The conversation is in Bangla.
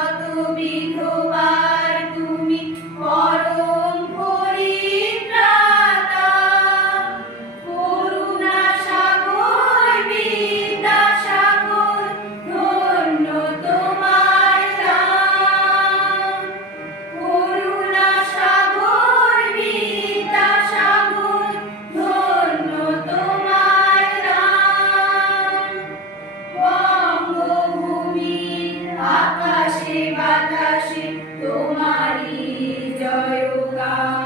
যত বিধবা আকাশে বাতাসে তোমারি জয়কার